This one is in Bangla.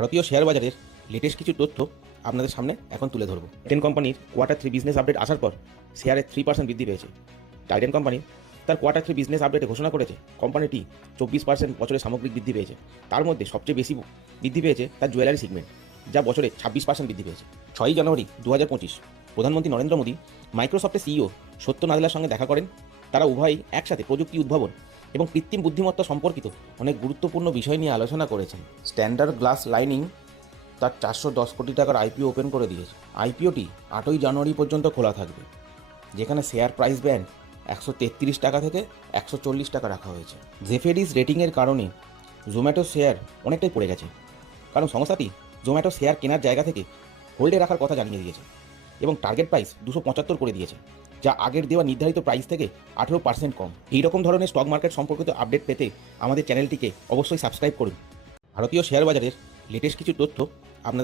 ভারতীয় শেয়ার বাজারের লেটেস্ট কিছু তথ্য আপনাদের সামনে এখন তুলে ধরব। টাইটান কোম্পানির কোয়ার্টার 3 বিজনেস আপডেট আসার পর শেয়ারে 3% বৃদ্ধি পেয়েছে। টাইটান কোম্পানি তার কোয়ার্টার 3 বিজনেস আপডেটে ঘোষণা করেছে কোম্পানিটি 24% বছরে সামগ্রিক বৃদ্ধি পেয়েছে। তার মধ্যে সবচেয়ে বেশি বৃদ্ধি পেয়েছে তার জুয়েলারি সেগমেন্ট, যা বছরে 26% বৃদ্ধি পেয়েছে। 6ই জানুয়ারি 2025 প্রধানমন্ত্রী নরেন্দ্র মোদী মাইক্রোসফটের সিইও সত্য নাদেলার সঙ্গে দেখা করেন। তারা উভয়ই একসাথে প্রযুক্তি উদ্ভাবন এবং কৃত্রিম বুদ্ধিমত্তা সম্পর্কিত অনেক গুরুত্বপূর্ণ বিষয় নিয়ে আলোচনা করেছেন। স্ট্যান্ডার্ড গ্লাস লাইনিং তার 410 কোটি টাকার আইপিও ওপেন করে দিয়েছে। আইপিওটি 8ই জানুয়ারি পর্যন্ত খোলা থাকবে, যেখানে শেয়ার প্রাইস ব্যান্ড 133 টাকা থেকে 140 টাকা রাখা হয়েছে। জেফেডিস রেটিংয়ের কারণে জোম্যাটো শেয়ার অনেকটাই পড়ে গেছে, কারণ সংস্থাটি জোম্যাটো শেয়ার কেনার জায়গা থেকে হোল্ডে রাখার কথা জানিয়ে দিয়েছে এবং টার্গেট প্রাইস 275 করে দিয়েছে, যা আগের দেওয়া নির্ধারিত প্রাইস থেকে 18% কম। এই রকম ধরনের স্টক মার্কেট সম্পর্কিত আপডেট পেতে আমাদের চ্যানেলটিকে অবশ্যই সাবস্ক্রাইব করুন। ভারতীয় শেয়ার বাজারের লেটেস্ট কিছু তথ্য আপনাদের